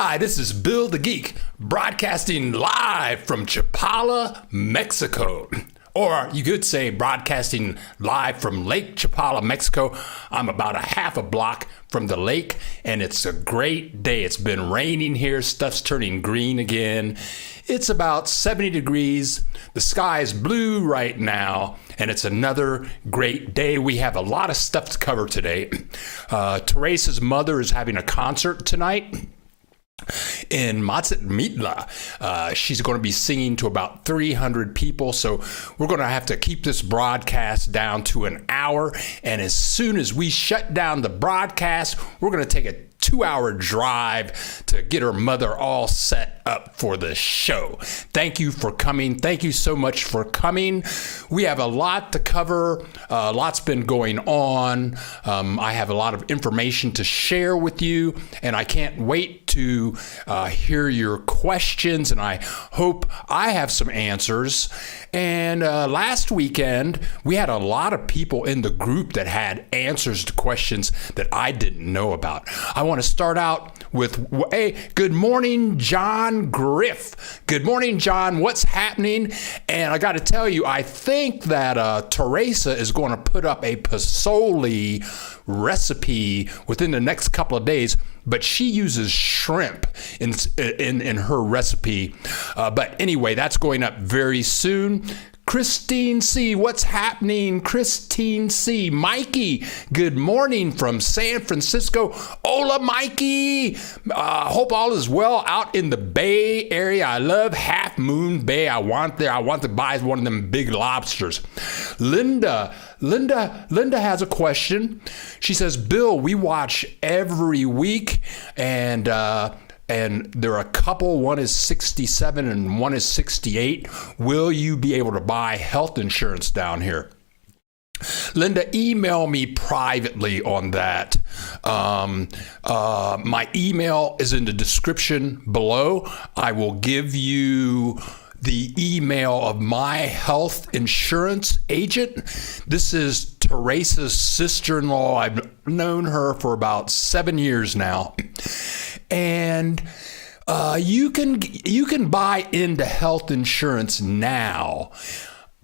Hi, this is Bill the Geek, broadcasting live from Chapala, Mexico. Or you could say broadcasting live from Lake Chapala, Mexico. I'm about a half a block from the lake, and it's a great day. It's been raining here. Stuff's turning green again. It's about 70 degrees. The sky is blue right now, and it's another great day. We have a lot of stuff to cover today. Teresa's mother is having a concert tonight in Mazamitla. She's going to be singing to about 300 people, so we're going to have to keep this broadcast down to an hour, and as soon as we shut down the broadcast, we're going to take a 2-hour drive to get her mother all set up for the show. Thank you for coming. Thank you so much for coming. We have a lot to cover. Lots been going on. I have a lot of information to share with you, and I can't wait to hear your questions, and I hope I have some answers. And last weekend, we had a lot of people in the group that had answers to questions that I didn't know about. I want to start out with, hey, good morning, John Griff. Good morning, John. What's happening? And I got to tell you, I think that Teresa is going to put up a pozole recipe within the next couple of days, but she uses shrimp in her recipe. But anyway, that's going up very soon. Christine C., what's happening? Christine C. Mikey, good morning from San Francisco. Hola, Mikey. Hope all is well out in the Bay Area. I love Half Moon Bay. I want to buy one of them big lobsters. Linda has a question. She says, Bill, we watch every week, and there are a couple, one is 67 and one is 68. Will you be able to buy health insurance down here? Linda, email me privately on that. My email is in the description below. I will give you the email of my health insurance agent. This is Teresa's sister-in-law. I've known her for about 7 years now. And you can buy into health insurance now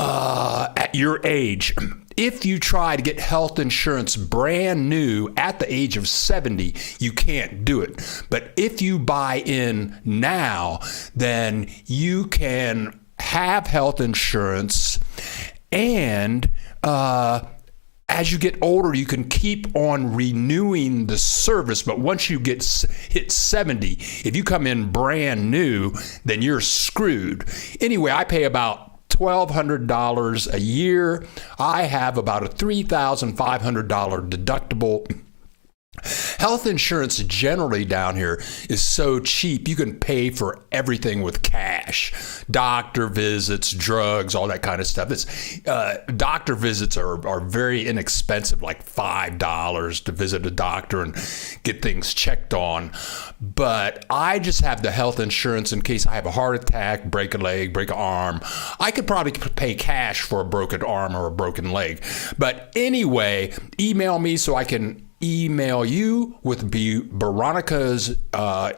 at your age. If you try to get health insurance brand new at the age of 70, you can't do it. But if you buy in now, then you can have health insurance, and as you get older, you can keep on renewing the service, but once you hit 70, if you come in brand new, then you're screwed. Anyway, I pay about $1,200 a year. I have about a $3,500 deductible. Health insurance generally down here is so cheap, you can pay for everything with cash. Doctor visits, drugs, all that kind of stuff. Doctor visits are very inexpensive, like $5 to visit a doctor and get things checked on. But I just have the health insurance in case I have a heart attack, break a leg, break an arm. I could probably pay cash for a broken arm or a broken leg. But anyway, email me so I can email you with Veronica's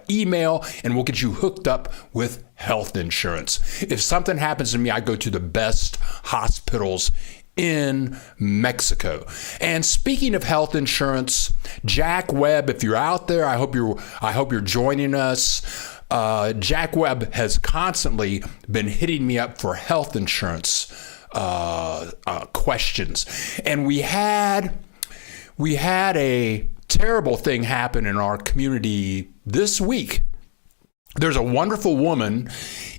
email, and we'll get you hooked up with health insurance. If something happens to me, I go to the best hospitals in Mexico. And speaking of health insurance, Jack Webb, if you're out there, I hope you're joining us. Jack Webb has constantly been hitting me up for health insurance questions, and we had a terrible thing happen in our community this week. There's a wonderful woman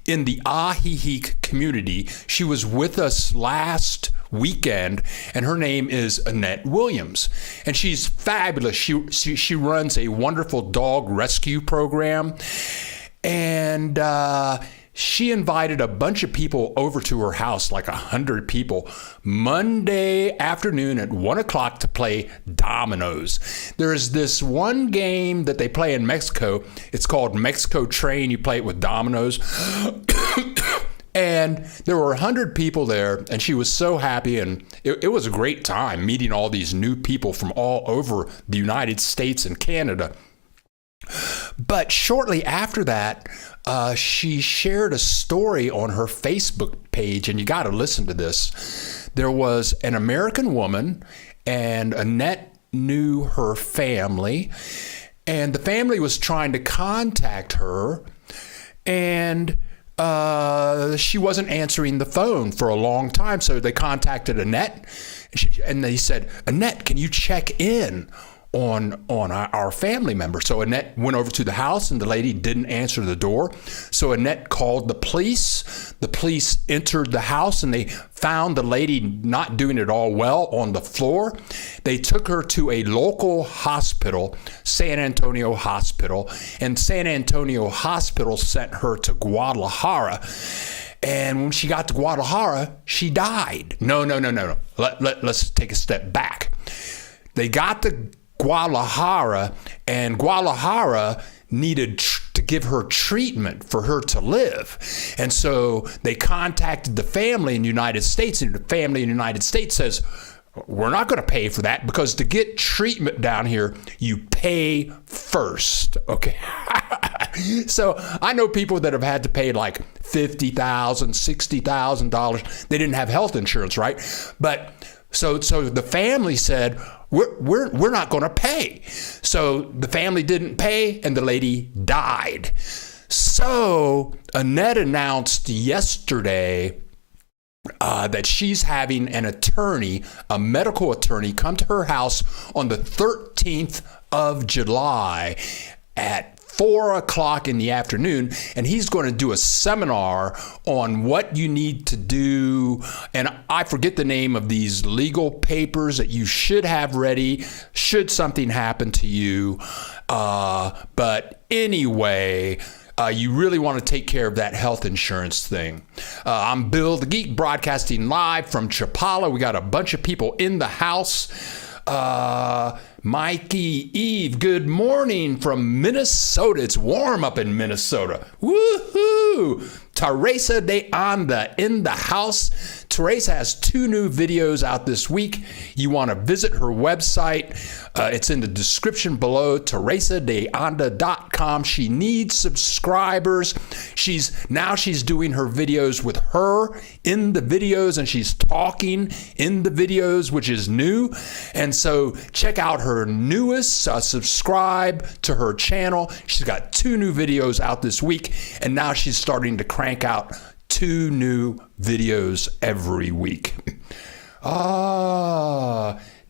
in the Ajijic community. She was with us last weekend, and her name is Annette Williams, and she's fabulous. She runs a wonderful dog rescue program, and she invited a bunch of people over to her house, like 100 people, Monday afternoon at 1 o'clock to play dominoes. There's this one game that they play in Mexico. It's called Mexico Train. You play it with dominoes. And there were 100 people there, and she was so happy, and it was a great time meeting all these new people from all over the United States and Canada. But shortly after that, she shared a story on her Facebook page, and you got to listen to this. There was an American woman, and Annette knew her family, and the family was trying to contact her, and she wasn't answering the phone for a long time. So they contacted Annette, and they said, Annette, can you check in on our family member? So Annette went over to the house, and the lady didn't answer the door. So Annette called the police. The police entered the house, and they found the lady not doing it all well on the floor. They took her to a local hospital, San Antonio Hospital, and San Antonio Hospital sent her to Guadalajara. And when she got to Guadalajara, she died. No. Let's take a step back. They got to Guadalajara, and Guadalajara needed to give her treatment for her to live. And so they contacted the family in the United States, and the family in the United States says, we're not going to pay for that, because to get treatment down here, you pay first. Okay. So I know people that have had to pay like $50,000, $60,000. They didn't have health insurance, right? But so the family said, we're not going to pay. So the family didn't pay, and the lady died. So Annette announced yesterday that she's having an attorney, a medical attorney, come to her house on the 13th of July at 4:00 in the afternoon, and he's going to do a seminar on what you need to do. And I forget the name of these legal papers that you should have ready should something happen to you. But anyway, you really want to take care of that health insurance thing. I'm Bill the Geek, broadcasting live from Chapala. We got a bunch of people in the house. Mikey, Eve, good morning from Minnesota. It's warm up in Minnesota. Woohoo! Teresa de Anda in the house. Teresa has 2 new videos out this week. You want to visit her website. It's in the description below, teresadeanda.com. She needs subscribers. She's doing her videos with her in the videos, and she's talking in the videos, which is new. And so check out her newest, subscribe to her channel. She's got 2 new videos out this week, and now she's starting to crank out 2 new videos every week.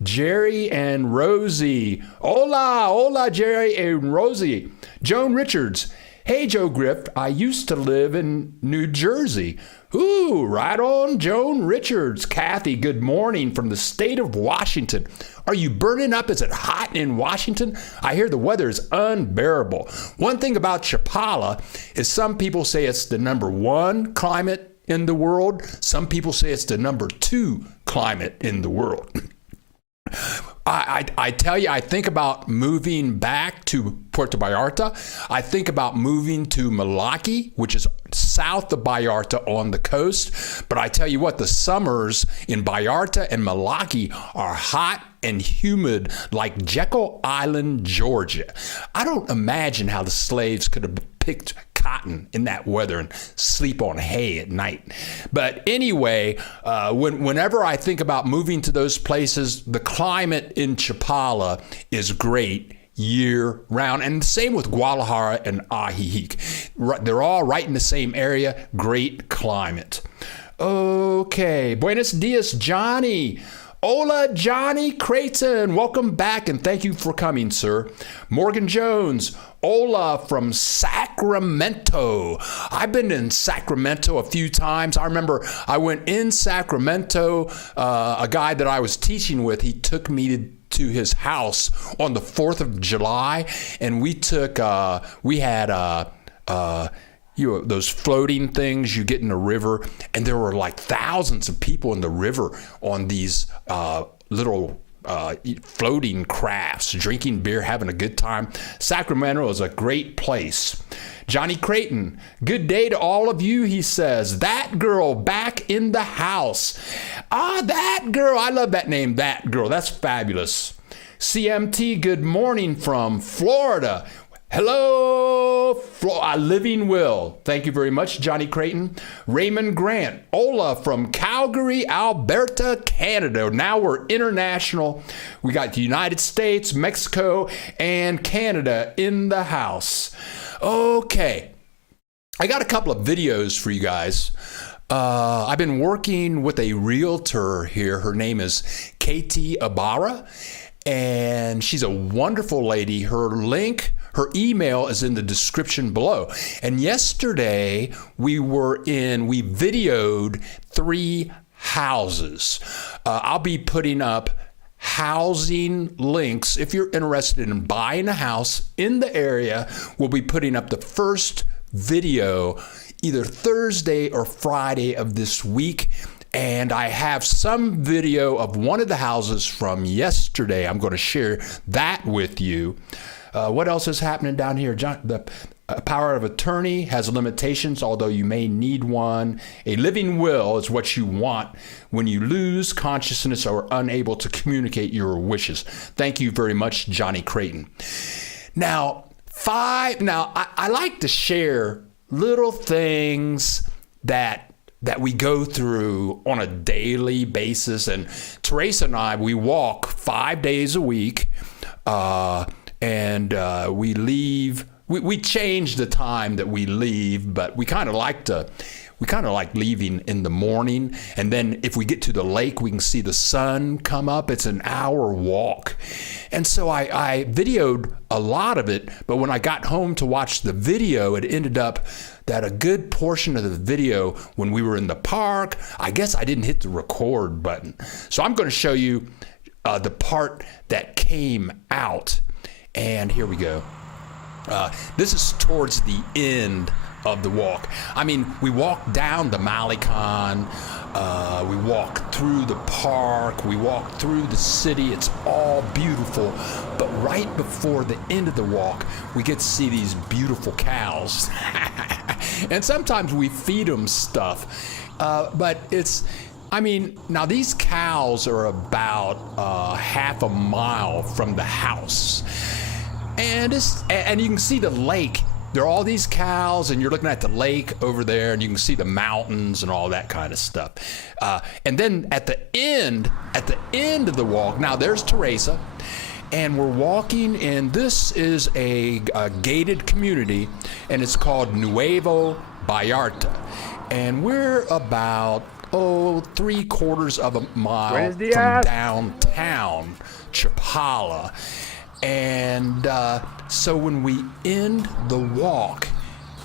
Jerry and Rosie. Hola, Jerry and Rosie. Joan Richards. Hey, Joe Grift, I used to live in New Jersey. Ooh, right on, Joan Richards. Kathy, good morning from the state of Washington. Are you burning up? Is it hot in Washington? I hear the weather is unbearable. One thing about Chapala is some people say it's the #1 climate in the world. Some people say it's the #2 climate in the world. I tell you, I think about moving back to Puerto Vallarta. I think about moving to Malaki, which is south of Vallarta on the coast. But I tell you what, the summers in Vallarta and Malaki are hot and humid like Jekyll Island, Georgia. I don't imagine how the slaves could have picked cotton in that weather and sleep on hay at night. But anyway, whenever I think about moving to those places, the climate in Chapala is great year round. And the same with Guadalajara and Ajijic. They're all right in the same area, great climate. Okay, buenos dias, Johnny. Hola, Johnny Creighton. Welcome back, and thank you for coming, sir. Morgan Jones. Hola from Sacramento. I've been in Sacramento a few times. I remember I went in Sacramento. A guy that I was teaching with, he took me to his house on the 4th of July, and we had those floating things you get in the river, and there were like thousands of people in the river on these little floating crafts, drinking beer, having a good time. Sacramento is a great place. Johnny Creighton, good day to all of you, he says. That girl back in the house. That girl. I love that name, That Girl. That's fabulous. CMT, good morning from Florida. Hello, Living Will. Thank you very much, Johnny Creighton. Raymond Grant. Ola from Calgary, Alberta, Canada. Now we're international. We got the United States, Mexico, and Canada in the house. Okay. I got a couple of videos for you guys. I've been working with a realtor here. Her name is Katie Ibarra, and she's a wonderful lady. Her email is in the description below. And yesterday we videoed 3 houses. I'll be putting up housing links. If you're interested in buying a house in the area, we'll be putting up the first video either Thursday or Friday of this week. And I have some video of one of the houses from yesterday. I'm going to share that with you. What else is happening down here? The power of attorney has limitations, although you may need one. A living will is what you want when you lose consciousness or are unable to communicate your wishes. Thank you very much, Johnny Creighton. Now, I like to share little things that we go through on a daily basis. And Teresa and I, we walk 5 days a week, and we leave. We change the time that we leave, but we kind of like leaving in the morning. And then if we get to the lake, we can see the sun come up. It's an hour walk. And so I videoed a lot of it, but when I got home to watch the video, it ended up that a good portion of the video, when we were in the park, I guess I didn't hit the record button. So I'm going to show you the part that came out. And here we go. This is towards the end of the walk. I mean, we walked down the Malecon, we walked through the park, we walked through the city. It's all beautiful. But right before the end of the walk, we get to see these beautiful cows. And sometimes we feed them stuff. But now these cows are about half a mile from the house. And you can see the lake. There are all these cows, and you're looking at the lake over there, and you can see the mountains and all that kind of stuff. And then at the end of the walk, now there's Teresa, and we're walking, and this is a gated community, and it's called Nuevo Vallarta. And we're about 3/4 of a mile from downtown Chapala. And so when we end the walk,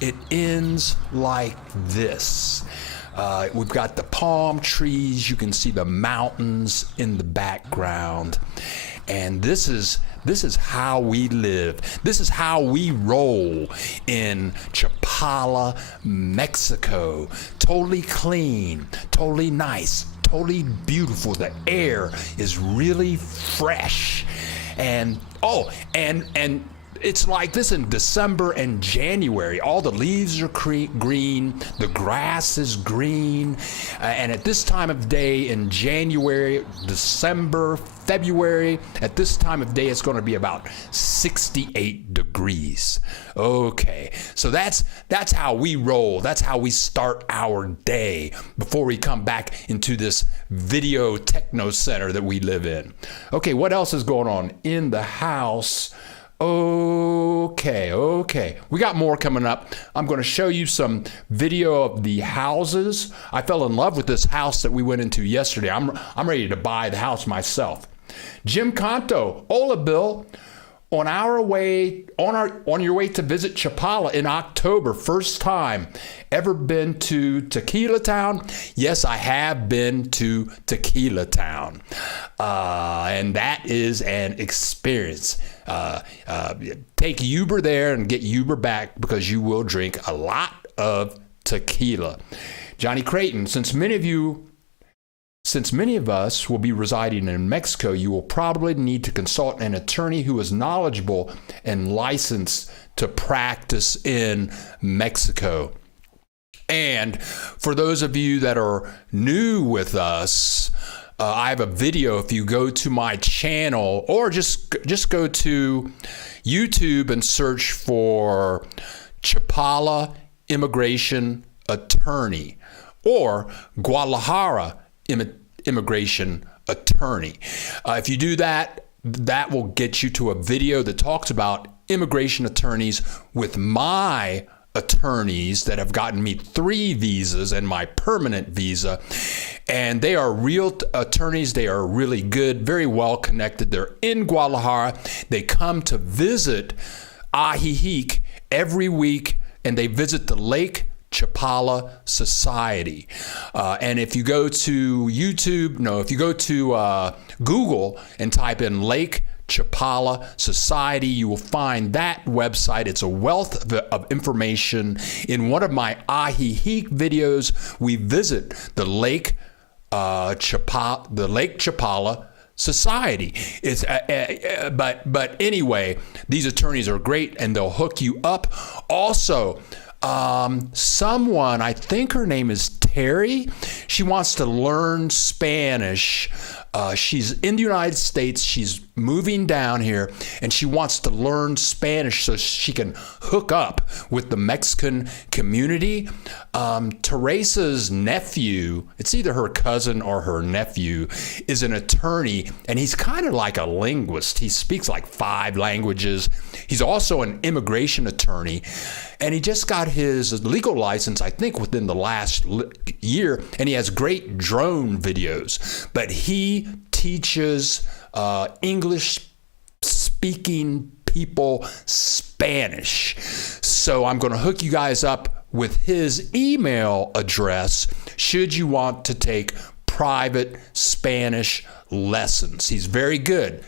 it ends like this. We've got the palm trees. You can see the mountains in the background. And this is how we live. This is how we roll in Chapala, Mexico. Totally clean, totally nice, totally beautiful. The air is really fresh. And it's like this in December and January. All the leaves are green, the grass is green, and at this time of day in January, December, February, at this time of day, it's going to be about 68 degrees. Okay, so that's how we roll. That's how we start our day before we come back into this video techno center that we live in. Okay, what else is going on in the house? Okay. We got more coming up. I'm going to show you some video of the houses. I fell in love with this house that we went into yesterday. I'm ready to buy the house myself. Jim Canto, hola Bill. On your way to visit Chapala in October, first time ever been to Tequila Town? Yes, I have been to Tequila Town, and that is an experience. Take Uber there and get Uber back because you will drink a lot of tequila. Johnny Creighton, since many of us will be residing in Mexico, you will probably need to consult an attorney who is knowledgeable and licensed to practice in Mexico. And for those of you that are new with us, I have a video. If you go to my channel, or just go to YouTube and search for Chapala Immigration Attorney or Guadalajara Immigration Attorney. If you do that, that will get you to a video that talks about immigration attorneys with my attorneys that have gotten me 3 visas and my permanent visa. And they are real attorneys. They are really good, very well connected. They're in Guadalajara. They come to visit Ajijic every week, and they visit the Lake Chapala Society. And if you go to if you go to Google and type in Lake Chapala Society, you will find that website. It's a wealth of information. In one of my Ajijic videos, we visit the Lake Chapala Society. It's but anyway, these attorneys are great, and they'll hook you up. Also, someone, I think her name is Terry, she wants to learn Spanish. She's in the United States. She's moving down here, and she wants to learn Spanish so she can hook up with the Mexican community. Teresa's nephew, it's either her cousin or her nephew, is an attorney, and he's kind of like a linguist. He speaks like 5 languages. He's also an immigration attorney, and he just got his legal license, I think, within the last year, and he has great drone videos. But he teaches English-speaking people Spanish. So I'm going to hook you guys up with his email address should you want to take private Spanish lessons. He's very good.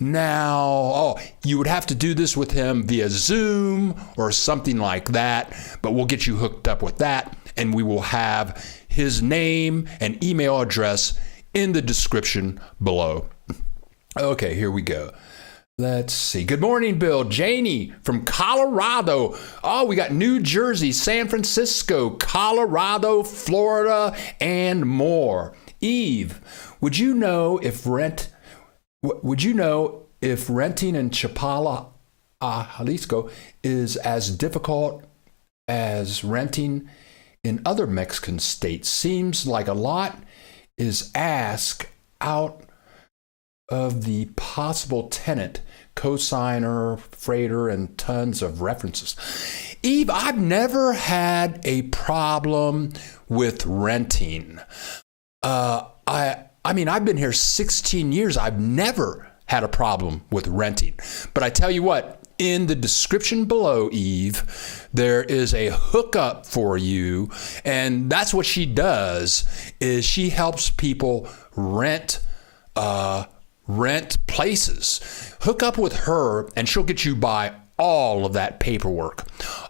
Now, you would have to do this with him via Zoom or something like that, but we'll get you hooked up with that, and we will have his name and email address in the description below. Okay, here we go. Let's see. Good morning, Bill. Janie from Colorado. Oh, we got New Jersey, San Francisco, Colorado, Florida, and more. Eve, would you know if renting in Chapala, Jalisco is as difficult as renting in other Mexican states? Seems like a lot is asked out of the possible tenant, cosigner, freighter, and tons of references. Eve, I've never had a problem with renting. I mean, I've been here 16 years. I've never had a problem with renting. But I tell you what, in the description below, Eve, there is a hookup for you. And that's what she does, is she helps people rent places. Hook up with her, and she'll get you by all of that paperwork.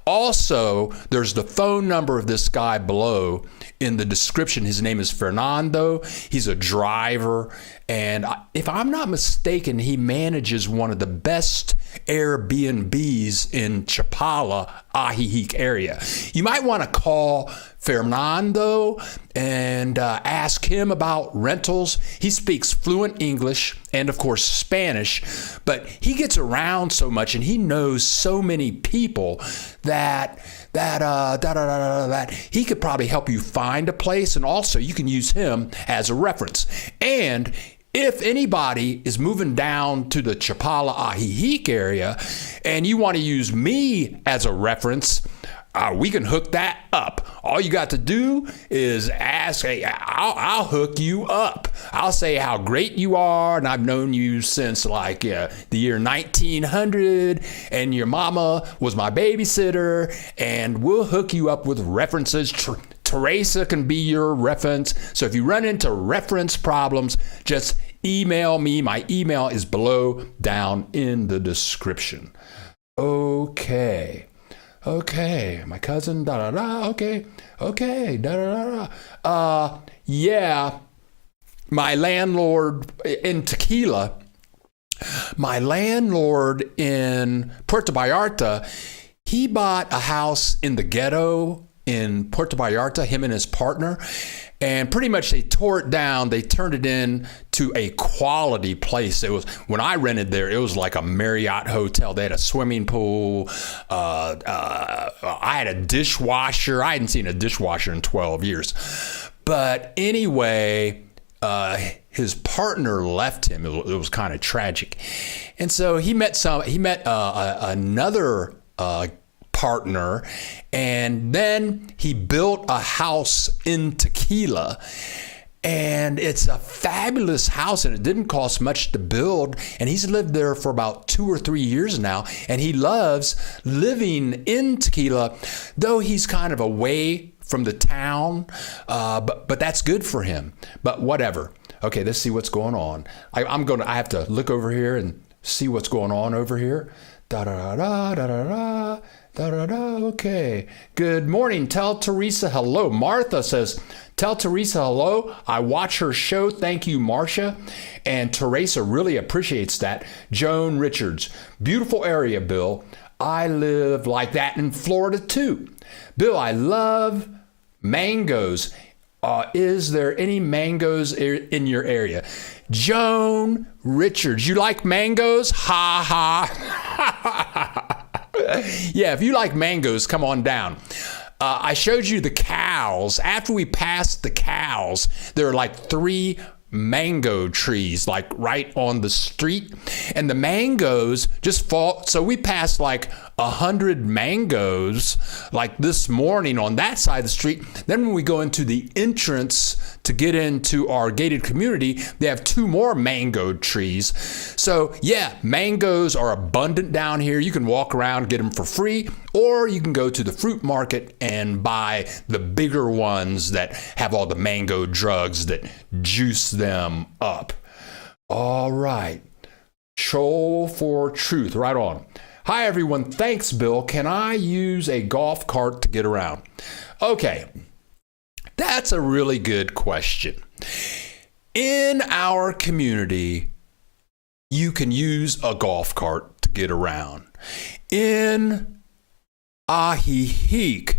Also, there's the phone number of this guy below in the description. His name is Fernando. He's a driver, and if I'm not mistaken, he manages one of the best Airbnbs in Chapala, Ajijic area. You might want to call Fernando and ask him about rentals. He speaks fluent English and, of course, Spanish, but he gets around so much and he knows so many people that he could probably help you find a place, and also you can use him as a reference. And if anybody is moving down to the Chapala Ajijic area and you want to use me as a reference, we can hook that up. All you got to do is ask, hey, I'll hook you up. I'll say how great you are, and I've known you since like the year 1900, and your mama was my babysitter, and we'll hook you up with references. Teresa can be your reference. So if you run into reference problems, just email me. My email is below down in the description. Okay, my cousin, okay, yeah, my landlord in Tequila, my landlord in Puerto Vallarta, he bought a house in the ghetto in Puerto Vallarta, him and his partner, And pretty much they tore it down. They turned it in to a quality place. It was, when I rented there, it was like a Marriott hotel. They had a swimming pool. I had a dishwasher. I hadn't seen a dishwasher in 12 years. But anyway, his partner left him. It was kind of tragic. And so he met another partner, and then he built a house in Tequila, and it's a fabulous house, and it didn't cost much to build, and he's lived there for about 2 or 3 years now, and he loves living in Tequila, though he's kind of away from the town, but that's good for him. But whatever. Okay, let's see what's going on. I have to look over here and see what's going on over here. Da da da da da da. Da, da, da. Okay. Good morning. Tell Teresa hello. Martha says, tell Teresa hello. I watch her show. Thank you, Marcia. And Teresa really appreciates that. Joan Richards. Beautiful area, Bill. I live like that in Florida, too. Bill, I love mangoes. Is there any mangoes in your area? Joan Richards. You like mangoes? Ha ha. Yeah, if you like mangoes, come on down. I showed you the cows. After we passed the cows, there are like 3 mango trees, like right on the street. And the mangoes just fall. So we passed like 100 mangoes like this morning on that side of the street. Then when we go into the entrance to get into our gated community, they have 2 more mango trees. So yeah, mangoes are abundant down here. You can walk around, get them for free, or you can go to the fruit market and buy the bigger ones that have all the mango drugs that juice them up. All right. Troll for truth. Right on. Hi, everyone. Thanks, Bill. Can I use a golf cart to get around? Okay. That's a really good question. In our community, you can use a golf cart to get around. In Ajijic,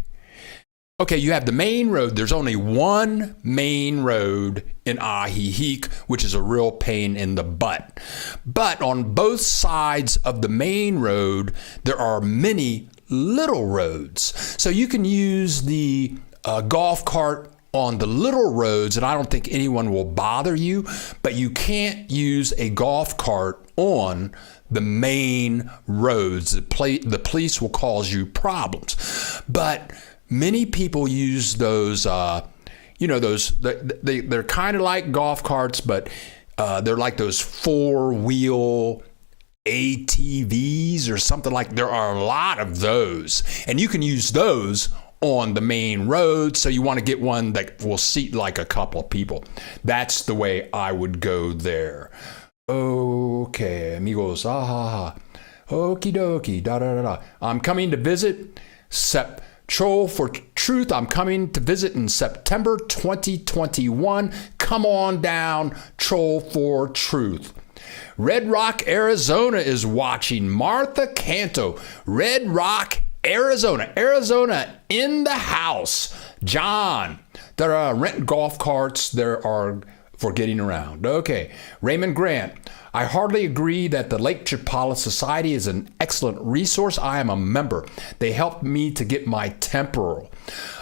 okay, you have the main road. There's only one main road in Ajijic, which is a real pain in the butt. But on both sides of the main road, there are many little roads. So you can use the golf cart on the little roads, and I don't think anyone will bother you, but you can't use a golf cart on the main roads. The police will cause you problems. But many people use those, they're kind of like golf carts, but they're like those 4-wheel ATVs or something like. There are a lot of those, and you can use those on the main road. So you want to get one that will seat like a couple of people. That's the way I would go there. Okay, amigos. Okie dokie. Da da da da. I'm coming to visit. Troll for Truth. I'm coming to visit in September 2021. Come on down, Troll for Truth. Red Rock, Arizona is watching. Martha Canto, Red Rock, Arizona. Arizona in the house. John, there are rent golf carts. There are for getting around. Okay. Raymond Grant, I hardly agree that the Lake Chapala Society is an excellent resource. I am a member. They helped me to get my temporal.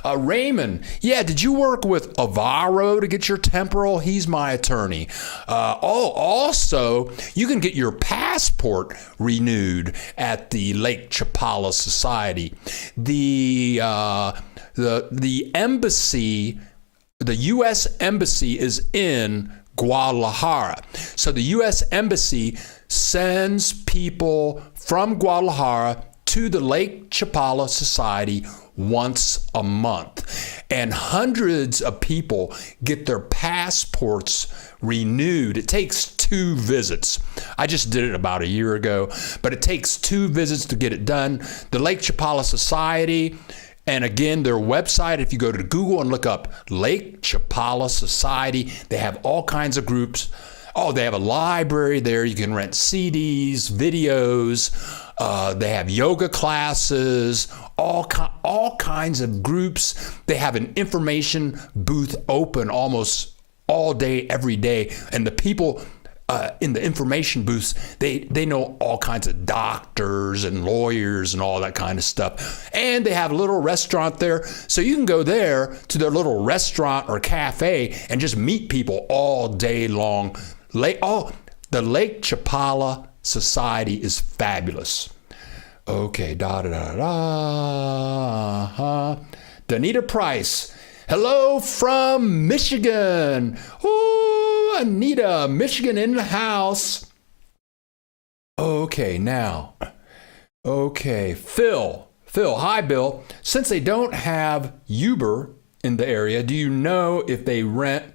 Raymond, yeah, did you work with Avaro to get your temporal? He's my attorney. Also, you can get your passport renewed at the Lake Chapala Society. The embassy, the U.S. Embassy is in Guadalajara. So the U.S. Embassy sends people from Guadalajara to the Lake Chapala Society once a month. And hundreds of people get their passports renewed. It takes 2 visits. I just did it about a year ago, but it takes 2 visits to get it done. The Lake Chapala Society, and again, their website, if you go to Google and look up Lake Chapala Society, they have all kinds of groups. Oh, they have a library there. You can rent CDs, videos. They have yoga classes, all kinds of groups. They have an information booth open almost all day, every day. And the people in the information booths, they know all kinds of doctors and lawyers and all that kind of stuff. And they have a little restaurant there. So you can go there to their little restaurant or cafe and just meet people all day long. The Lake Chapala Society is fabulous. Okay, Danita Price. Hello from Michigan. Oh, Anita, Michigan in the house. Okay, now. Okay, Phil. Hi, Bill. Since they don't have Uber in the area, do you know if they rent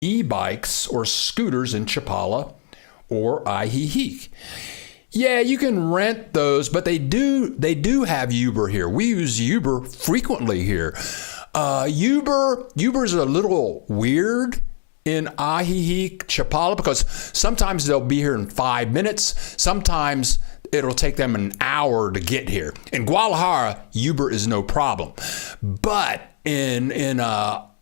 e-bikes or scooters in Chapala or Ajijic? Yeah, you can rent those, but they do have Uber here. We use Uber frequently here. Uber's a little weird in Ajijic, Chapala, because sometimes they'll be here in 5 minutes. Sometimes it'll take them an hour to get here. In Guadalajara, Uber is no problem. But in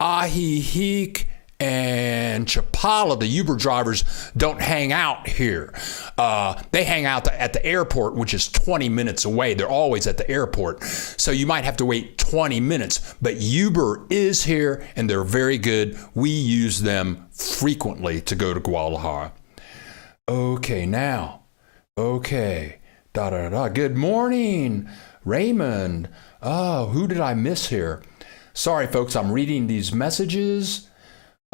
Ajijic and Chapala, the Uber drivers don't hang out here. They hang out at the airport, which is 20 minutes away. They're always at the airport. So you might have to wait 20 minutes. But Uber is here, and they're very good. We use them frequently to go to Guadalajara. Okay, now. Okay. Good morning, Raymond. Oh, who did I miss here? Sorry, folks, I'm reading these messages.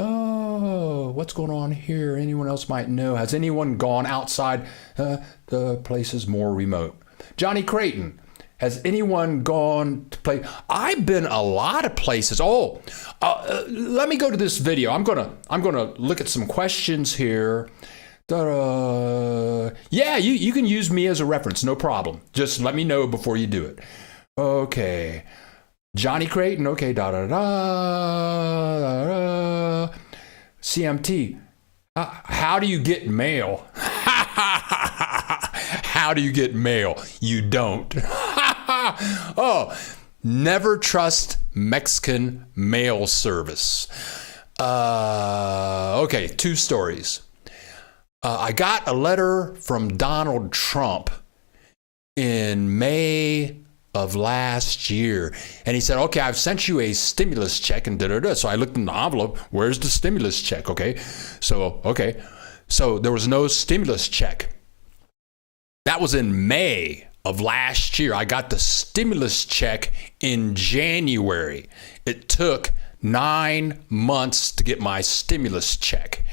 Oh, what's going on here? Anyone else might know? Has anyone gone outside? The place is more remote. Johnny Creighton, has anyone gone to play? I've been a lot of places. Let me go to this video. I'm gonna look at some questions here. Yeah, you can use me as a reference, no problem. Just let me know before you do it. Okay. Johnny Creighton, okay, CMT, how do you get mail? How do you get mail? You don't. Oh, never trust Mexican mail service. Okay, 2 stories. I got a letter from Donald Trump in May of last year. And he said, okay, I've sent you a stimulus check and da-da-da. So I looked in the envelope. Where's the stimulus check? Okay. So there was no stimulus check. That was in May of last year. I got the stimulus check in January. It took 9 months to get my stimulus check.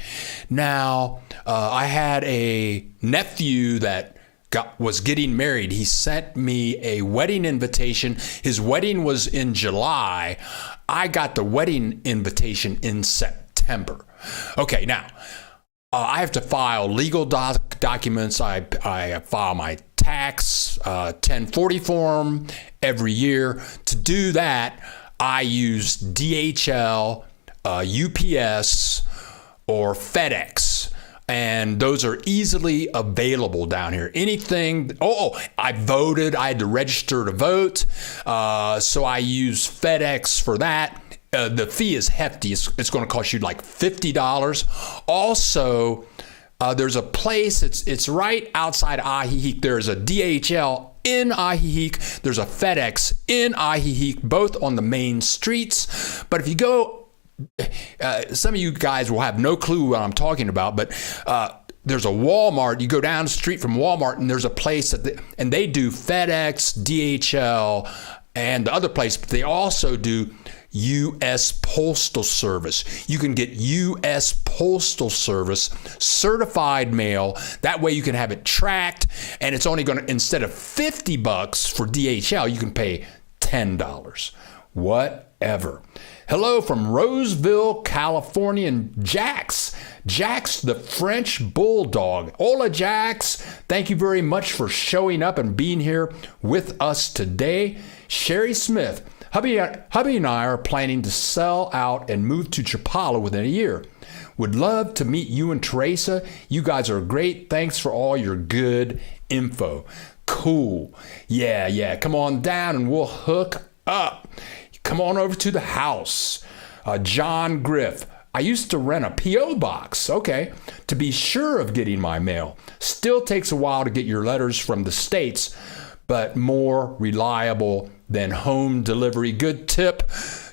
Now, I had a nephew that was getting married. He sent me a wedding invitation. His wedding was in July. I got the wedding invitation in September. Okay, now I have to file legal documents. I file my tax 1040 form every year. To do that, I use DHL, UPS, or FedEx. And those are easily available down here. Anything, I voted, I had to register to vote. So I use FedEx for that. The fee is hefty. It's going to cost you like $50. Also, there's a place, it's right outside Ajijic. There's a DHL in Ajijic. There's a FedEx in Ajijic, both on the main streets. But if you go, some of you guys will have no clue what I'm talking about, but there's a Walmart. You go down the street from Walmart, and there's a place and they do FedEx, DHL, and the other place, but they also do U.S. Postal Service. You can get U.S. Postal Service certified mail. That way you can have it tracked, and it's only going to, instead of $50 for DHL, you can pay $10. Whatever. Hello from Roseville, California, and Jax. Jax, the French Bulldog. Hola, Jax. Thank you very much for showing up and being here with us today. Sherry Smith. Hubby and I are planning to sell out and move to Chapala within a year. Would love to meet you and Teresa. You guys are great. Thanks for all your good info. Cool. Yeah. Come on down and we'll hook up. Come on over to the house. John Griff. I used to rent a P.O. box, okay, to be sure of getting my mail. Still takes a while to get your letters from the States, but more reliable than home delivery. Good tip,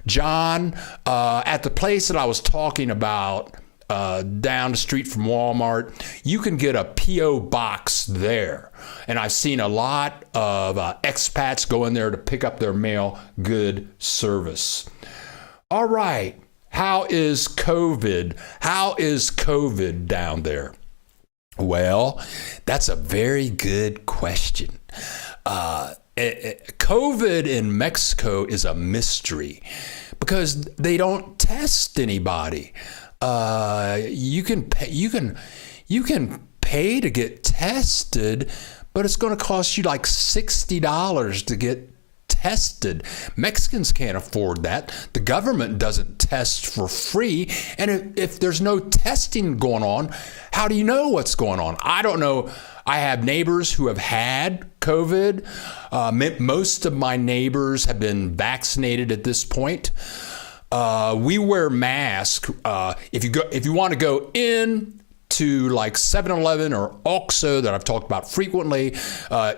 John. At the place that I was talking about, down the street from Walmart, you can get a P.O. box there. And I've seen a lot of expats go in there to pick up their mail. Good service. All right. How is COVID? How is COVID down there? Well, that's a very good question. COVID in Mexico is a mystery because they don't test anybody. You can pay to get tested, but it's going to cost you like $60 to get tested. Mexicans can't afford that. The government doesn't test for free. And if there's no testing going on, how do you know what's going on? I don't know. I have neighbors who have had COVID. Most of my neighbors have been vaccinated at this point. We wear masks. If you want to go in to like 7-Eleven or OXXO that I've talked about frequently,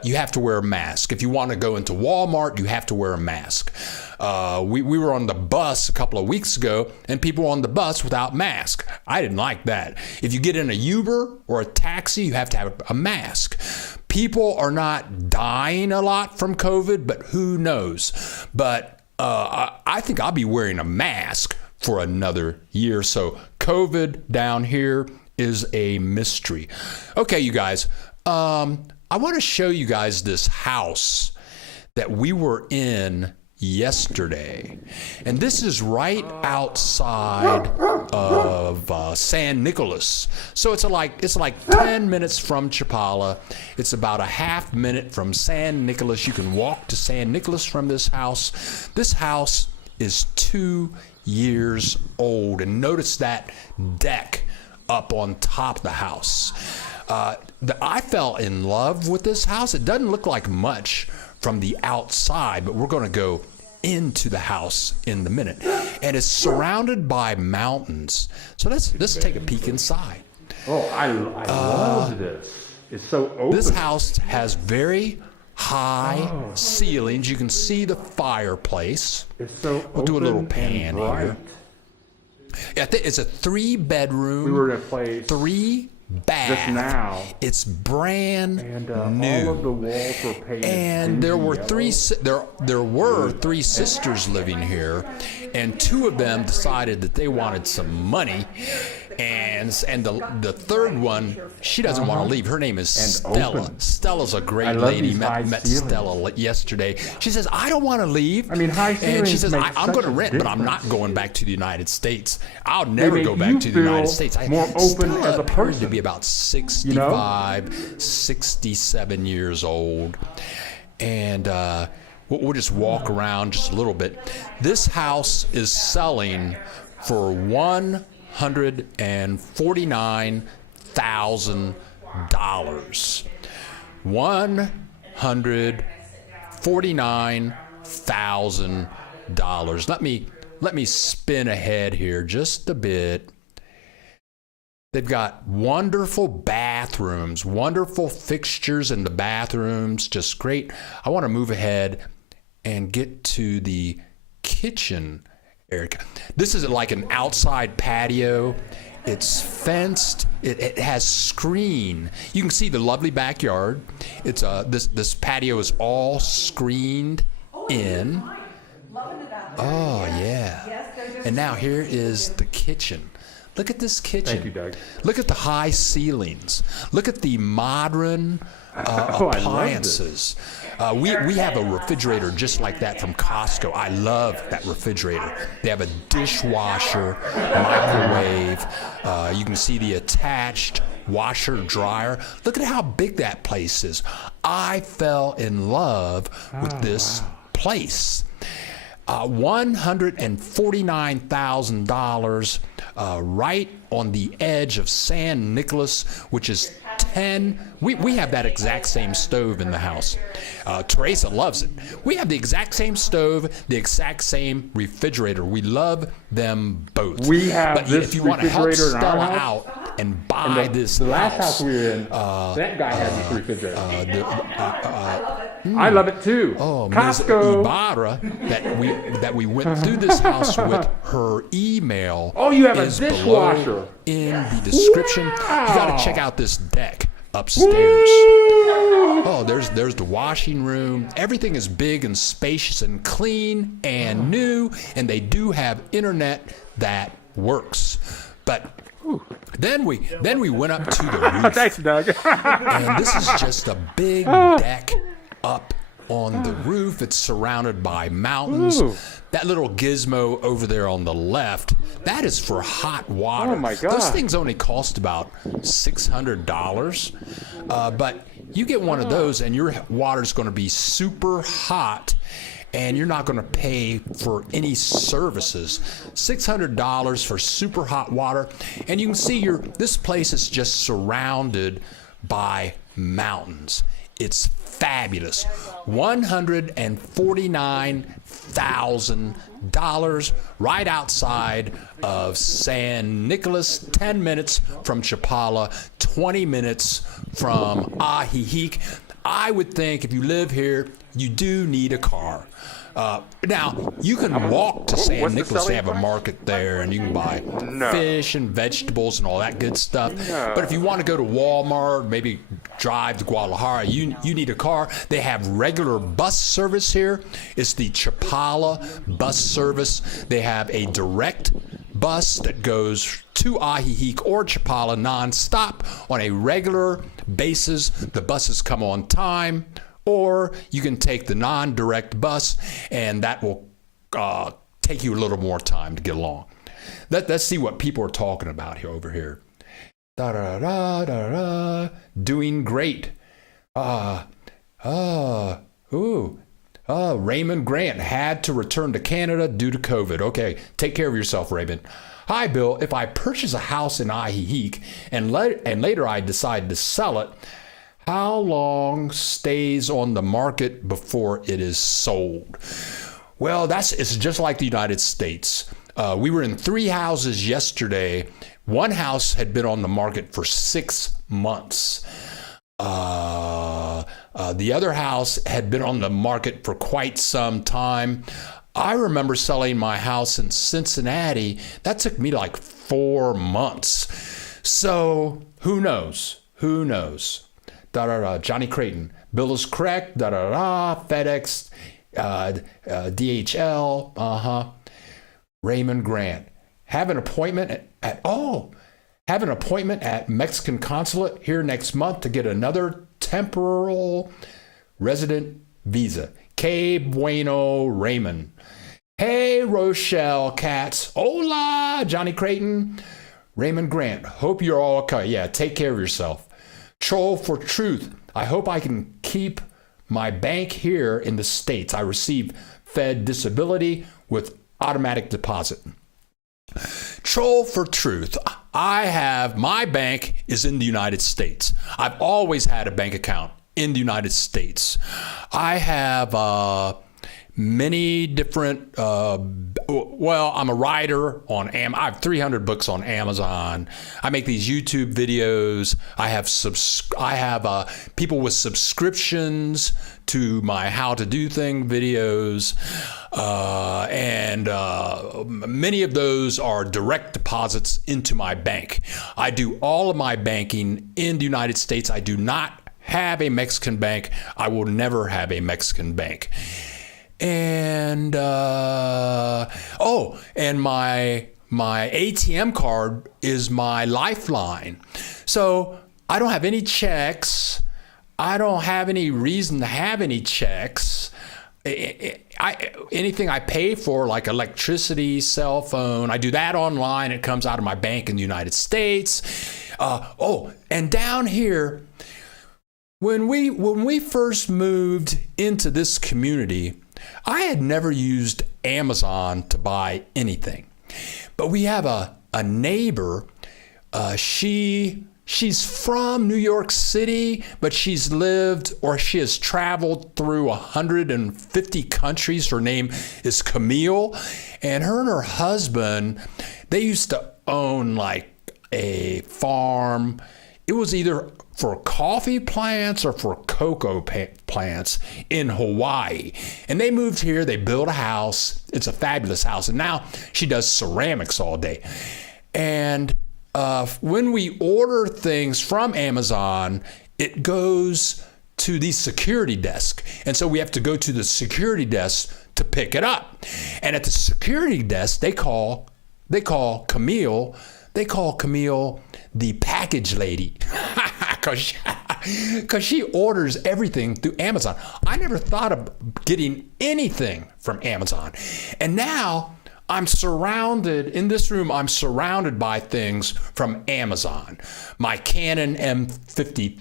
you have to wear a mask. If you want to go into Walmart, you have to wear a mask. We were on the bus a couple of weeks ago and people were on the bus without mask. I didn't like that. If you get in a Uber or a taxi, you have to have a mask. People are not dying a lot from COVID, but who knows? But I think I'll be wearing a mask for another year. So COVID down here is a mystery. Okay, you guys, I want to show you guys this house that we were in yesterday. And this is right outside of San Nicolas. So it's like 10 minutes from Chapala. It's about a half minute from San Nicolas. You can walk to San Nicolas from this house. This house is 2 years old. And notice that deck up on top of the house. I fell in love with this house. It doesn't look like much from the outside, but we're going to go into the house in a minute. And it's surrounded by mountains. So let's take a peek inside. Oh, I love this. It's so open. This house has very high ceilings. You can see the fireplace. It's so we'll do a little open pan and bright. here. I think it's a 3-bedroom. We were in a place 3 bath. just now. It's brand new. All of the walls were painted. And there were three sisters living here, and 2 of them decided that they wanted some money. And the third one, she doesn't want to leave. Her name is Stella. Open. Stella's a great lady. Met Stella yesterday. She says, I don't want to leave. I mean, high ceilings. And she says, I'm going to rent, but I'm not going back to the United States. I'll never go back to the United States. More open Stella as a appeared person. to be about 65, 67 years old. And we'll just walk around just a little bit. This house is selling for $149,000. $149,000. Let me spin ahead here just a bit. They've got wonderful bathrooms, wonderful fixtures in the bathrooms, just great. I want to move ahead and get to the kitchen area. This is like an outside patio. It's fenced. It has screen. You can see the lovely backyard. It's this patio is all screened in. Oh yeah. And now here is the kitchen. Look at this kitchen. Thank you, Doug. Look at the high ceilings. Look at the modern appliances. We have a refrigerator just like that from Costco. I love that refrigerator. They have a dishwasher, microwave. You can see the attached washer, dryer. Look at how big that place is. I fell in love with this place. $149,000 right on the edge of San Nicolas, which is 10. We have that exact same stove in the house. Teresa loves it. We have the exact same stove, the exact same refrigerator. We love them both. We have but this if you want to help refrigerator in our Stella house, out and buy this the last house we were in, uh, that guy had this refrigerator. I love it too. Oh, Ms. Costco. Ibarra, that we went through this house with, her email. Oh, you have a is dishwasher. below in the description. Wow. You got to check out this deck upstairs. Oh, there's the washing room. Everything is big and spacious and clean and new, and they do have internet that works. But then we went up to the roof. Thanks, Doug. And this is just a big deck up on the roof. It's surrounded by mountains. Ooh. That little gizmo over there on the left, that is for hot water. Oh, my God. Those things only cost about $600. But you get one of those and your water's going to be super hot, and you're not going to pay for any services. $600 for super hot water. And you can see this place is just surrounded by mountains. It's fabulous. $149,000 right outside of San Nicolas, 10 minutes from Chapala, 20 minutes from Ajijic. I would think if you live here, you do need a car. Now, you can walk to San Nicolas. They have a market there, and you can buy fish and vegetables and all that good stuff. But if you want to go to Walmart, maybe drive to Guadalajara, you need a car. They have regular bus service here. It's the Chapala bus service. They have a direct bus that goes to Ajijic or Chapala nonstop on a regular basis. The buses come on time. Or you can take the non-direct bus, and that will take you a little more time to get along. Let's see what people are talking about here over here. Doing great. Raymond Grant had to return to Canada due to COVID. Okay, take care of yourself, Raymond. Hi, Bill. If I purchase a house in Ajijic and later I decide to sell it, how long stays on the market before it is sold? Well, it's just like the United States. We were in 3 houses yesterday. One house had been on the market for 6 months. The other house had been on the market for quite some time. I remember selling my house in Cincinnati. That took me like 4 months. So who knows? Who knows? Johnny Creighton. Bill is correct. FedEx, DHL. Raymond Grant. Have an appointment at Mexican consulate here next month to get another temporal resident visa. Que bueno, Raymond. Hey, Rochelle Katz. Hola, Johnny Creighton. Raymond Grant. Hope you're all okay. Yeah, take care of yourself. Troll for Truth. I hope I can keep my bank here in the States. I receive Fed disability with automatic deposit. Troll for Truth. My bank is in the United States. I've always had a bank account in the United States. I have many different, I'm a writer on I have 300 books on Amazon. I make these YouTube videos. I have people with subscriptions to my How to Do Thing videos. And many of those are direct deposits into my bank. I do all of my banking in the United States. I do not have a Mexican bank. I will never have a Mexican bank. And and my ATM card is my lifeline. So I don't have any checks. I don't have any reason to have any checks. Anything I pay for, like electricity, cell phone, I do that online. It comes out of my bank in the United States. And down here, when we first moved into this community, I had never used Amazon to buy anything. But we have a neighbor. She's from New York City, but she has traveled through 150 countries. Her name is Camille, and her husband, they used to own like a farm. It was either for coffee plants or for cocoa plants in Hawaii. And they moved here, they built a house. It's a fabulous house. And now she does ceramics all day. And when we order things from Amazon, it goes to the security desk. And so we have to go to the security desk to pick it up. And at the security desk, they call Camille the package lady. Because she orders everything through Amazon. I never thought of getting anything from Amazon. And now in this room, I'm surrounded by things from Amazon. My Canon M50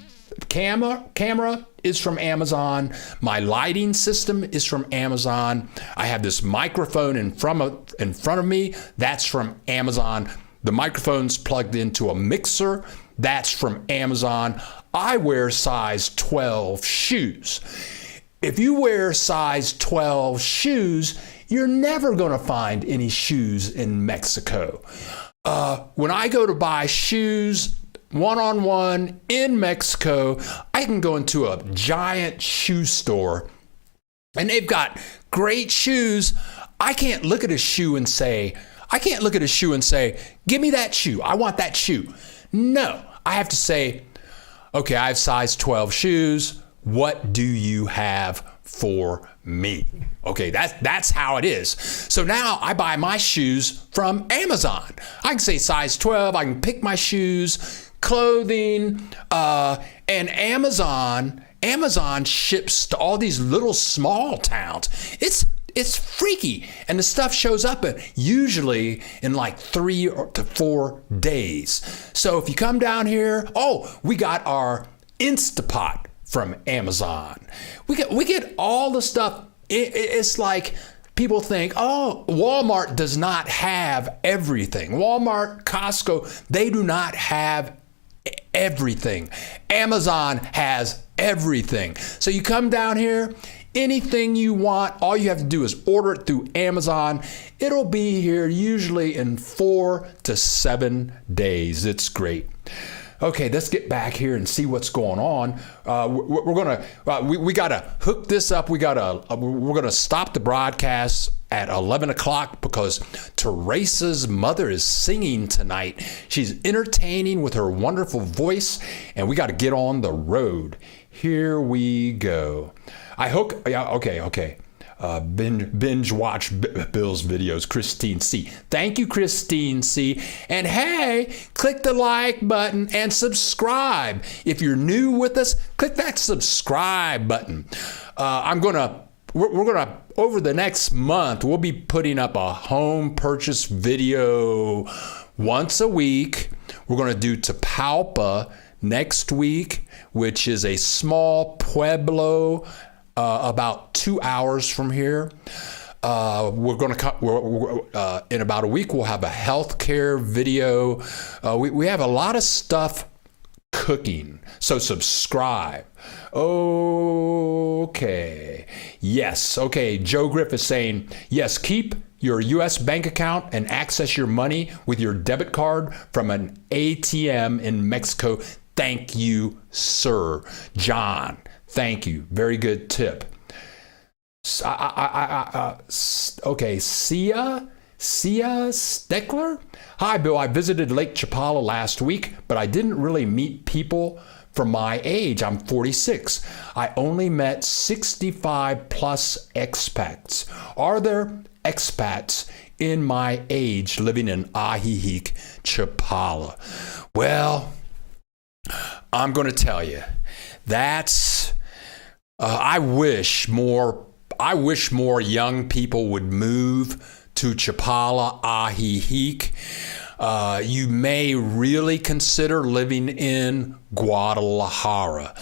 camera is from Amazon. My lighting system is from Amazon. I have this microphone in front of me. That's from Amazon. The microphone's plugged into a mixer. That's from Amazon. I wear size 12 shoes. If you wear size 12 shoes, you're never going to find any shoes in Mexico. When I go to buy shoes one-on-one in Mexico, I can go into a giant shoe store and they've got great shoes. I can't look at a shoe and say, give me that shoe. I want that shoe. No, I have to say, okay, I have size 12 shoes. What do you have for me? Okay, that's how it is. So now I buy my shoes from Amazon. I can say size 12. I can pick my shoes, clothing, and Amazon ships to all these little small towns. It's freaky, and the stuff shows up usually in like 3 to 4 days. So if you come down here, we got our Instapot from Amazon. We get all the stuff. It's like people think, Walmart does not have everything. Walmart, Costco, they do not have everything. Amazon has everything. So you come down here, anything you want, all you have to do is order it through Amazon. It'll be here usually in 4 to 7 days. It's great. Okay, let's get back here and see what's going on. We gotta hook this up. We're gonna stop the broadcast at 11 o'clock because Teresa's mother is singing tonight. She's entertaining with her wonderful voice, and we got to get on the road. Here we go. Okay. Binge watch Bill's videos, Christine C. Thank you, Christine C. And hey, click the like button and subscribe. If you're new with us, click that subscribe button. We're gonna over the next month, we'll be putting up a home purchase video once a week. We're gonna do Tapalpa next week, which is a small pueblo about 2 hours from here. In about a week, we'll have a healthcare video. We have a lot of stuff cooking, so subscribe. Okay. Yes. Okay. Joe Griff is saying, yes, keep your U.S. bank account and access your money with your debit card from an ATM in Mexico. Thank you, sir. John, thank you. Very good tip. Okay, Sia Steckler. Hi, Bill. I visited Lake Chapala last week, but I didn't really meet people from my age. I'm 46. I only met 65 plus expats. Are there expats in my age living in Ajijic, Chapala? Well, I'm going to tell you, that's I wish more young people would move to Chapala, Ajijic. You may really consider living in Guadalajara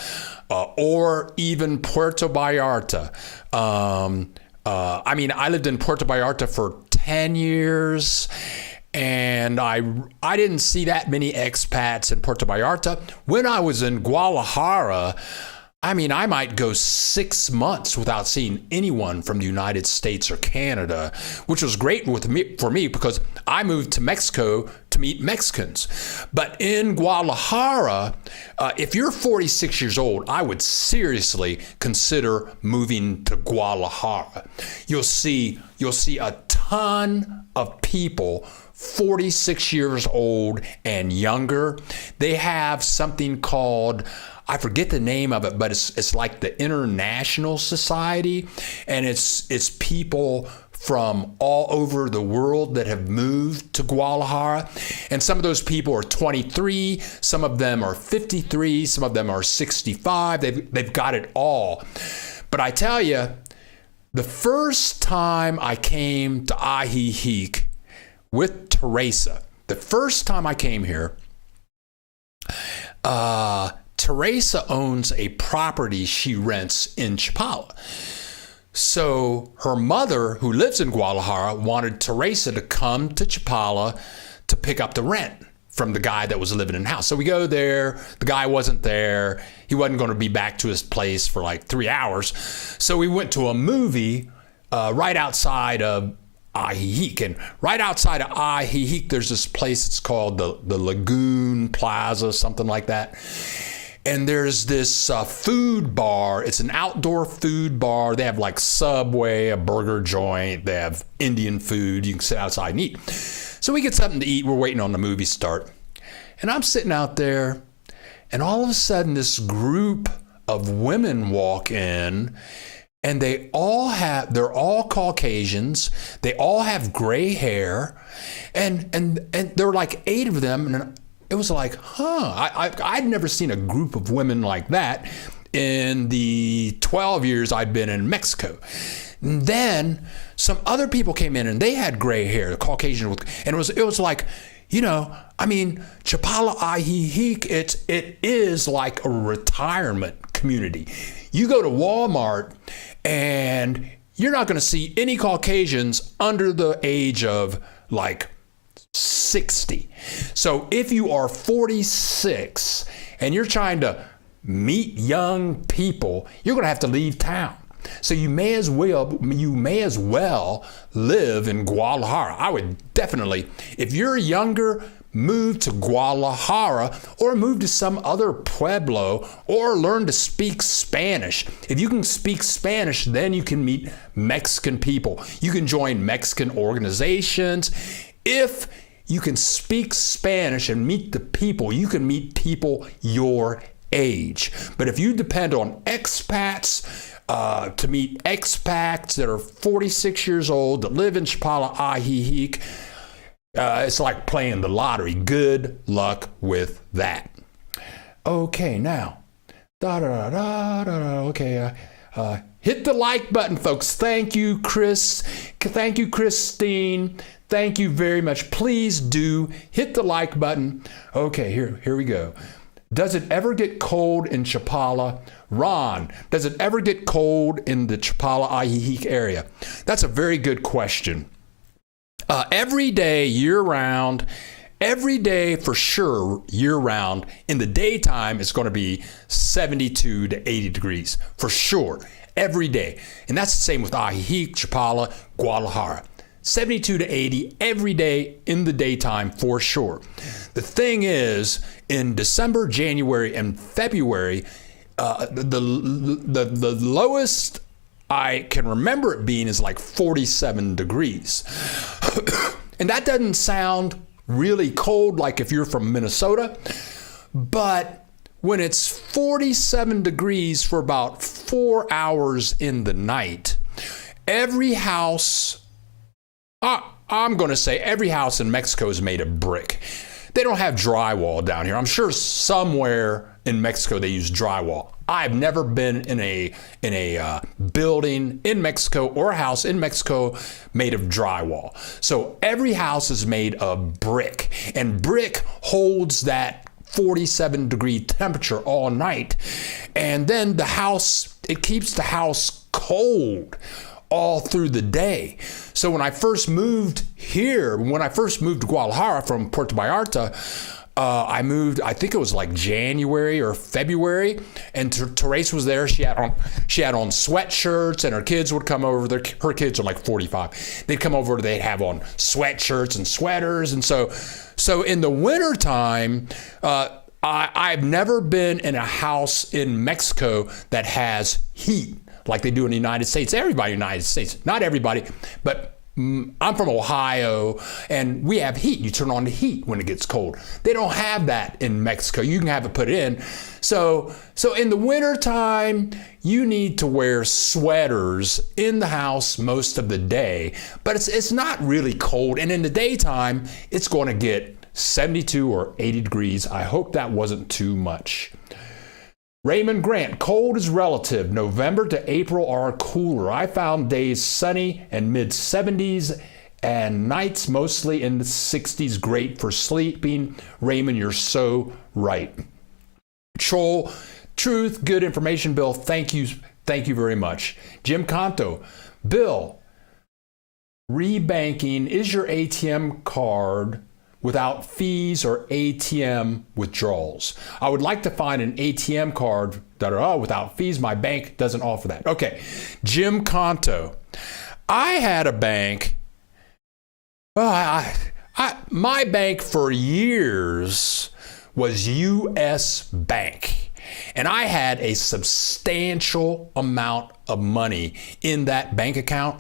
or even Puerto Vallarta. I lived in Puerto Vallarta for 10 years, And I didn't see that many expats in Puerto Vallarta. When I was in Guadalajara, I mean, I might go 6 months without seeing anyone from the United States or Canada, which was great for me because I moved to Mexico to meet Mexicans. But in Guadalajara, if you're 46 years old, I would seriously consider moving to Guadalajara. You'll see a ton of people 46 years old and younger. They have something called, I forget the name of it, but it's like the International Society, and it's people from all over the world that have moved to Guadalajara. And some of those people are 23, some of them are 53, some of them are 65. They've got it all. But I tell you, the first time I came to Ajijic with Teresa, the first time I came here, Teresa owns a property she rents in Chapala. So her mother, who lives in Guadalajara, wanted Teresa to come to Chapala to pick up the rent from the guy that was living in the house. So we go there. The guy wasn't there. He wasn't going to be back to his place for like 3 hours. So we went to a movie right outside of Ajijic. And right outside of Ajijic, there's this place. It's called the Lagoon Plaza, something like that. And there's this food bar. It's an outdoor food bar. They have like Subway, a burger joint. They have Indian food. You can sit outside and eat. So we get something to eat. We're waiting on the movie start. And I'm sitting out there, and all of a sudden this group of women walk in, and they're all Caucasians. They all have gray hair, and there were like 8 of them. And it was like, I'd never seen a group of women like that in the 12 years I'd been in Mexico. And then some other people came in and they had gray hair, the Caucasian, and it was like, you know, I mean, Chapala Ajijic, it is like a retirement community. You go to Walmart and you're not going to see any Caucasians under the age of like 60. So if you are 46 and you're trying to meet young people, you're going to have to leave town. So you may as well live in Guadalajara. I would definitely, if you're younger, move to Guadalajara or move to some other pueblo or learn to speak Spanish. If you can speak Spanish, then you can meet Mexican people. You can join Mexican organizations. If you can speak Spanish and meet the people, you can meet people your age. But if you depend on expats to meet expats that are 46 years old that live in Chapala Ajijic, it's like playing the lottery. Good luck with that. Okay, now, okay, hit the like button, folks. Thank you, Chris. Thank you, Christine. Thank you very much. Please do hit the like button. Okay, here we go. Does it ever get cold in Chapala? Ron, does it ever get cold in the Chapala Ajijic area? That's a very good question. Every day, year-round, every day for sure, year-round, in the daytime, it's going to be 72 to 80 degrees, for sure, every day. And that's the same with Ajijic, Chapala, Guadalajara. 72 to 80 every day in the daytime, for sure. The thing is, in December, January, and February, the lowest I can remember it being is like 47 degrees. And that doesn't sound really cold like if you're from Minnesota, but when it's 47 degrees for about 4 hours in the night, every house, I'm going to say every house in Mexico is made of brick. They don't have drywall down here. I'm sure somewhere in Mexico they use drywall. I've never been in a building in Mexico or a house in Mexico made of drywall. So every house is made of brick, and brick holds that 47 degree temperature all night. And then the house, it keeps the house cold all through the day. So when I first moved here, when I first moved to Guadalajara from Puerto Vallarta, I moved, I think it was like January or February, and Therese was there. She had on sweatshirts, and her kids would come over. Her kids are like 45. They'd come over, they'd have on sweatshirts and sweaters. And so in the wintertime, I've never been in a house in Mexico that has heat like they do in the United States. Everybody in the United States, not everybody, but I'm from Ohio, and we have heat. You turn on the heat when it gets cold. They don't have that in Mexico. You can have it put in. So in the wintertime, you need to wear sweaters in the house most of the day, but it's not really cold. And in the daytime, it's going to get 72 or 80 degrees. I hope that wasn't too much. Raymond Grant, cold is relative. November to April are cooler. I found days sunny and mid 70s and nights mostly in the 60s. Great for sleeping. Raymond, you're so right. Troll, truth, good information. Bill, thank you very much. Jim Canto, Bill, rebanking, is your ATM card without fees or ATM withdrawals? I would like to find an ATM card without fees. My bank doesn't offer that. Okay, Jim Canto. I had a bank. Well, my bank for years was U.S. Bank. And I had a substantial amount of money in that bank account.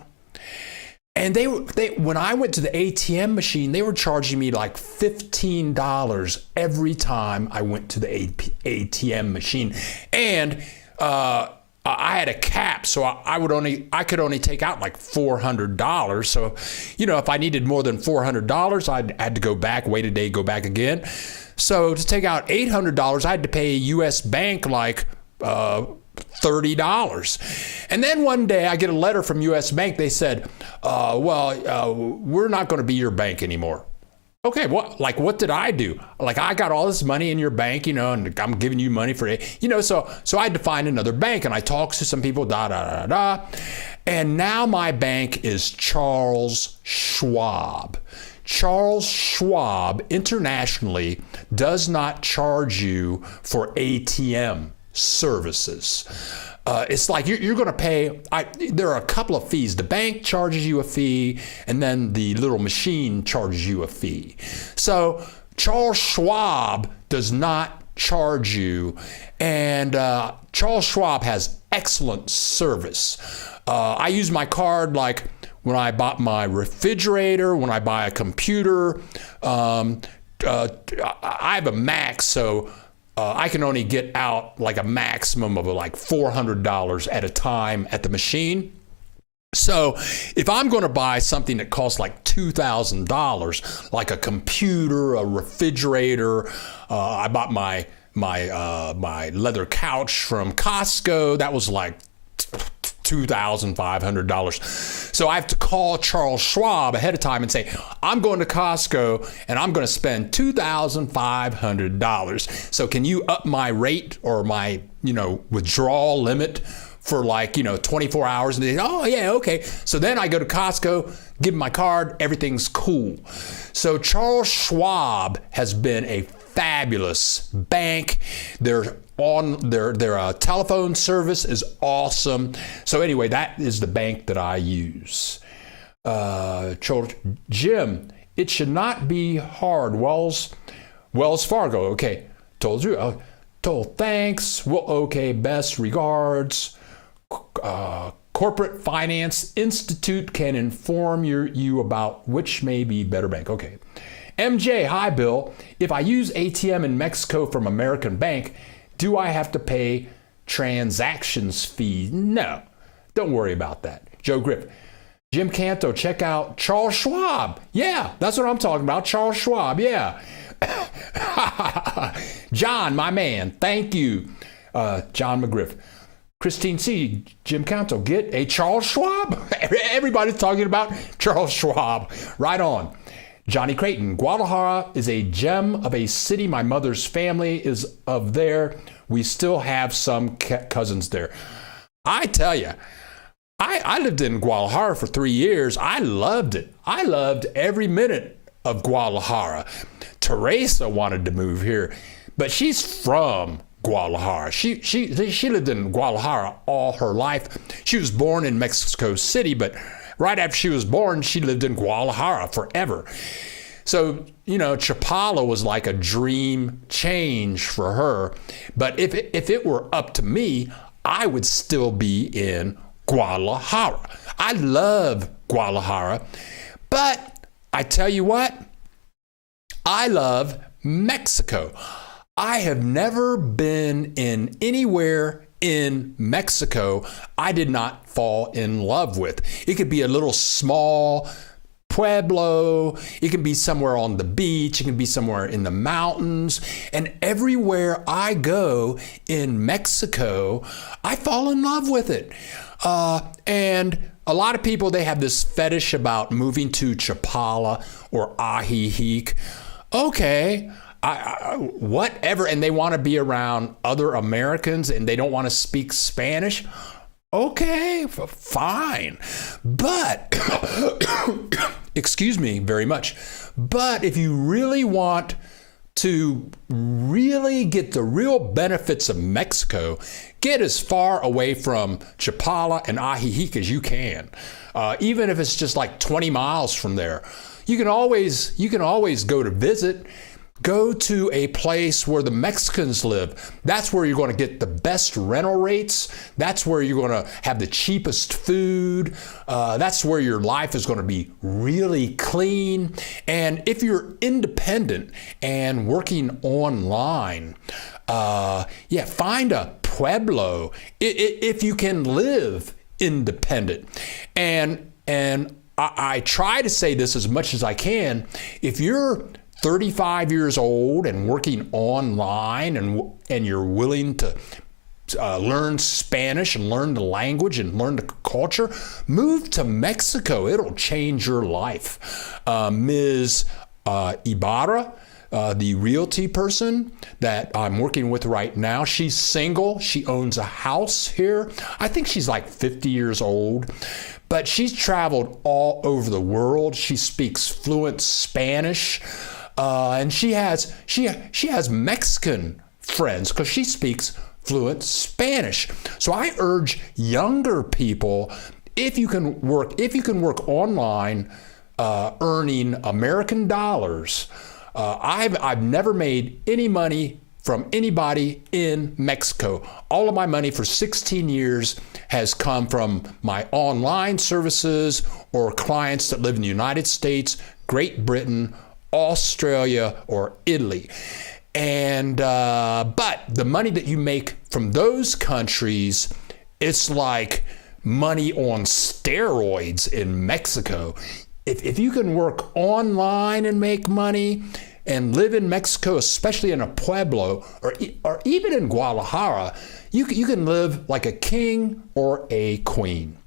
And they when I went to the ATM machine, they were charging me like $15 every time I went to the ATM machine. And I had a cap, so I could only take out like $400. So, if I needed more than $400, I had to go back, wait a day, go back again. So to take out $800, I had to pay U.S. Bank like $30. And then one day I get a letter from U.S. Bank. They said, we're not going to be your bank anymore. Okay, what did I do? Like, I got all this money in your bank, and I'm giving you money for it, so I had to find another bank, and I talked to some people, and now my bank is Charles Schwab. Charles Schwab internationally does not charge you for ATM services. It's like you're going to pay. There are a couple of fees. The bank charges you a fee, and then the little machine charges you a fee. So Charles Schwab does not charge you, and Charles Schwab has excellent service. I use my card like when I bought my refrigerator, when I buy a computer. I have a Mac, so I can only get out like a maximum of like $400 at a time at the machine. So if I'm going to buy something that costs like $2,000, like a computer, a refrigerator, I bought my leather couch from Costco. That was like $2,500. So I have to call Charles Schwab ahead of time and say, I'm going to Costco and I'm going to spend $2,500. So can you up my rate or my, withdrawal limit for like, 24 hours? And they say, oh yeah, okay. So then I go to Costco, give them my card, everything's cool. So Charles Schwab has been a fabulous bank. Their telephone service is awesome. So anyway, that is the bank that I use. Jim, it should not be hard. Wells Fargo. Okay, told you. Told thanks. Well, okay, best regards. Corporate Finance Institute can inform you about which may be better bank. Okay. MJ, hi Bill. If I use ATM in Mexico from American Bank, do I have to pay transactions fee? No, don't worry about that. Joe Griff. Jim Canto, check out Charles Schwab. Yeah, that's what I'm talking about. Charles Schwab, yeah. John, my man, thank you. John McGriff. Christine C. Jim Canto, get a Charles Schwab. Everybody's talking about Charles Schwab. Right on. Johnny Creighton, Guadalajara is a gem of a city. My mother's family is of there. We still have some cousins there. I tell you, I lived in Guadalajara for 3 years. I loved it. I loved every minute of Guadalajara. Teresa wanted to move here, but she's from Guadalajara. She lived in Guadalajara all her life. She was born in Mexico City, but right after she was born, she lived in Guadalajara forever. So, Chapala was like a dream change for her. But if it were up to me, I would still be in Guadalajara. I love Guadalajara, but I tell you what, I love Mexico. I have never been in anywhere in Mexico I did not fall in love with. It could be a little small pueblo, it can be somewhere on the beach, it can be somewhere in the mountains, and everywhere I go in Mexico, I fall in love with it. And a lot of people, they have this fetish about moving to Chapala or Ajijic. Okay, whatever, and they want to be around other Americans and they don't want to speak Spanish. Okay, fine. But, excuse me very much, but if you really want to really get the real benefits of Mexico, get as far away from Chapala and Ajijic as you can. Even if it's just like 20 miles from there. You can always go to visit. Go to a place where the Mexicans live. That's where you're going to get the best rental rates. That's where you're going to have the cheapest food. That's where your life is going to be really clean. And if you're independent and working online, find a pueblo if you can live independent. And I try to say this as much as I can. If you're 35 years old and working online and you're willing to learn Spanish and learn the language and learn the culture, move to Mexico. It'll change your life. Ms. Ibarra, the realty person that I'm working with right now, she's single. She owns a house here. I think she's like 50 years old. But she's traveled all over the world. She speaks fluent Spanish. And she has Mexican friends because she speaks fluent Spanish. So I urge younger people, if you can work online, earning American dollars. I've never made any money from anybody in Mexico. All of my money for 16 years has come from my online services or clients that live in the United States, Great Britain, Australia, or Italy. And but the money that you make from those countries, it's like money on steroids in Mexico. If you can work online and make money and live in Mexico, especially in a pueblo or even in Guadalajara, you can live like a king or a queen.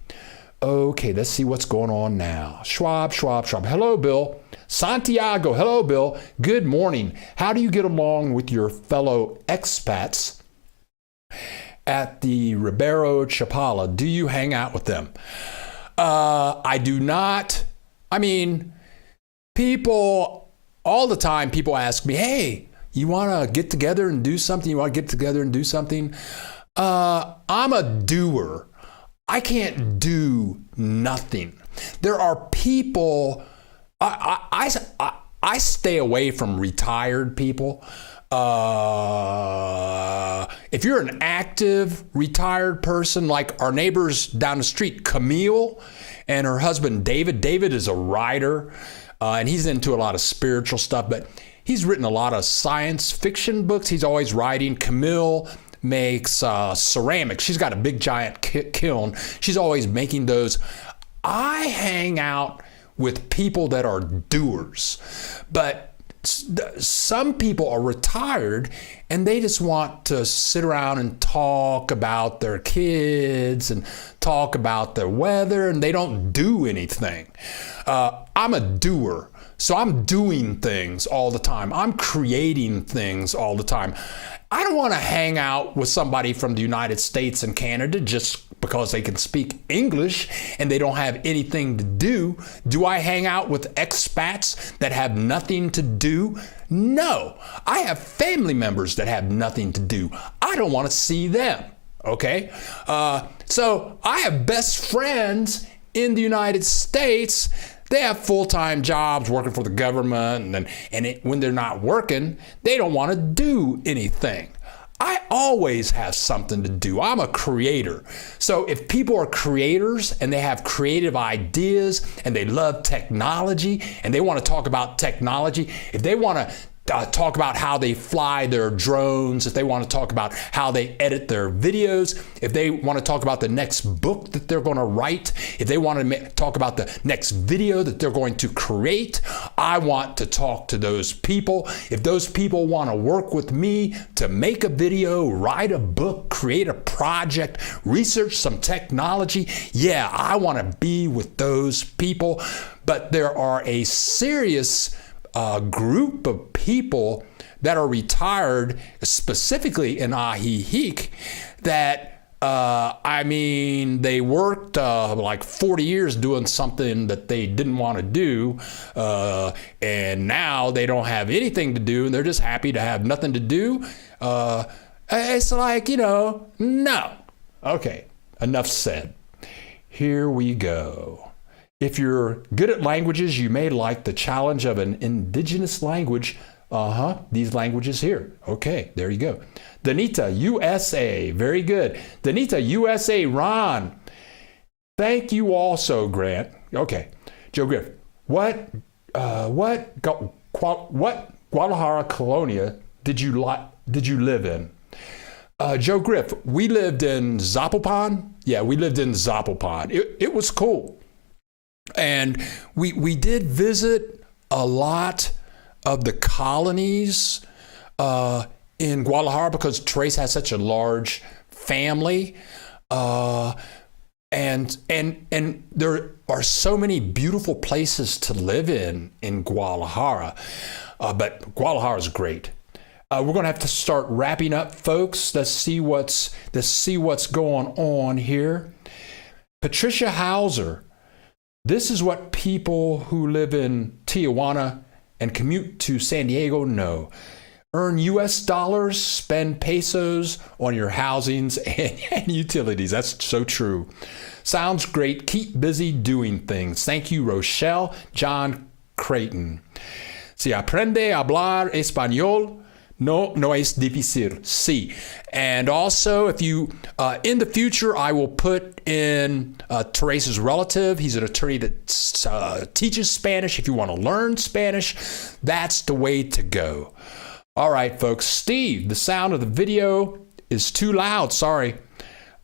Okay, let's see what's going on now. Schwab. Hello, Bill. Santiago, hello, Bill. Good morning. How do you get along with your fellow expats at the Ribeiro Chapala? Do you hang out with them? I do not. I mean, all the time, people ask me, hey, you want to get together and do something? I'm a doer. I can't do nothing. There are people... I stay away from retired people. If you're an active retired person, like our neighbors down the street, Camille and her husband, David. David is a writer, and he's into a lot of spiritual stuff, but he's written a lot of science fiction books. He's always writing. Camille makes ceramics. She's got a big giant kiln. She's always making those. I hang out with people that are doers, but some people are retired and they just want to sit around and talk about their kids and talk about the weather, and they don't do anything. I'm a doer, so I'm doing things all the time. I'm creating things all the time. I don't want to hang out with somebody from the United States and Canada just because they can speak English and they don't have anything to do. Do I hang out with expats that have nothing to do? No. I have family members that have nothing to do. I don't want to see them. Okay? So I have best friends in the United States. They have full-time jobs working for the government, and when they're not working, they don't want to do anything. I always have something to do. I'm a creator. So if people are creators and they have creative ideas and they love technology and they want to talk about technology, if they want to talk about how they fly their drones, if they want to talk about how they edit their videos, if they want to talk about the next book that they're going to write, if they want to talk about the next video that they're going to create, I want to talk to those people. If those people want to work with me to make a video, write a book, create a project, research some technology, yeah, I want to be with those people. But there are a serious group of people that are retired, specifically in Ajijic, that they worked like 40 years doing something that they didn't want to do, and now they don't have anything to do, and they're just happy to have nothing to do. It's like, no. Okay, enough said. Here we go. If you're good at languages, you may like the challenge of an indigenous language. These languages here. Okay, there you go. Danita, USA. Very good. Danita, USA. Ron. Thank you also, Grant. Okay. Joe Griff. What Guadalajara Colonia did you live in? Joe Griff, we lived in Zapopan. Yeah, we lived in Zapopan. It was cool. And we did visit a lot of the colonies in Guadalajara because Trace has such a large family. And there are so many beautiful places to live in Guadalajara. But Guadalajara is great. We're going to have to start wrapping up, folks. Let's see what's going on here. Patricia Hauser. This is what people who live in Tijuana and commute to San Diego know. Earn US dollars, spend pesos on your housings and utilities. That's so true. Sounds great. Keep busy doing things. Thank you, Rochelle. John Creighton. Si aprende a hablar español, no es difícil. Sí. And also, if you, in the future, I will put in Teresa's relative. He's an attorney that teaches Spanish. If you want to learn Spanish, that's the way to go. All right, folks. Steve, the sound of the video is too loud. Sorry.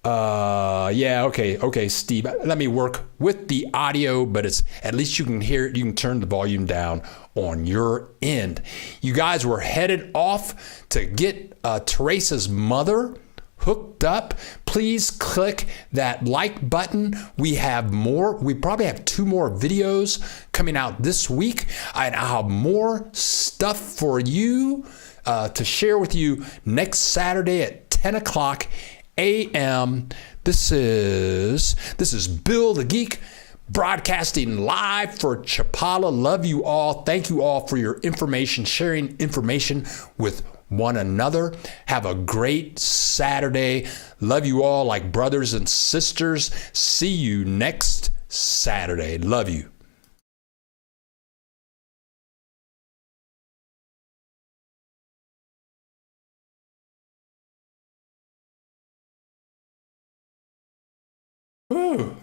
Okay, Steve. Let me work with the audio, but it's at least you can hear it. You can turn the volume down on your end. You guys were headed off to get Teresa's mother hooked up. Please click that like button. We have more. We probably have 2 more videos coming out this week. And I'll have more stuff for you to share with you next Saturday at 10 o'clock a.m. This is Bill the Geek, broadcasting live for Chapala. Love you all. Thank you all for your information, sharing information with one another. Have a great Saturday. Love you all like brothers and sisters. See you next Saturday. Love you. Ooh.